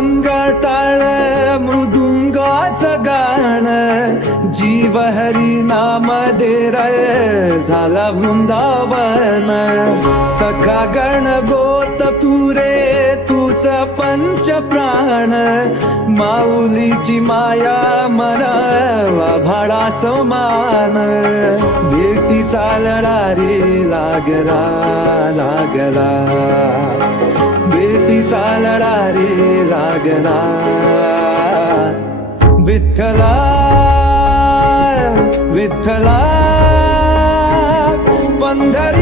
मंगळताळ मृदुंगाचं गाणं, जीव हरी नाम दे रे झाला वृंदावन. सखा गण गोत तू रे तूच पंच प्राण, माऊलीची माया मन भाडा समान. भेटीचा लढा रे लागला लागला, भेटीचा लढा रे लागला. विठ्ठला विठ्ठला पंढरी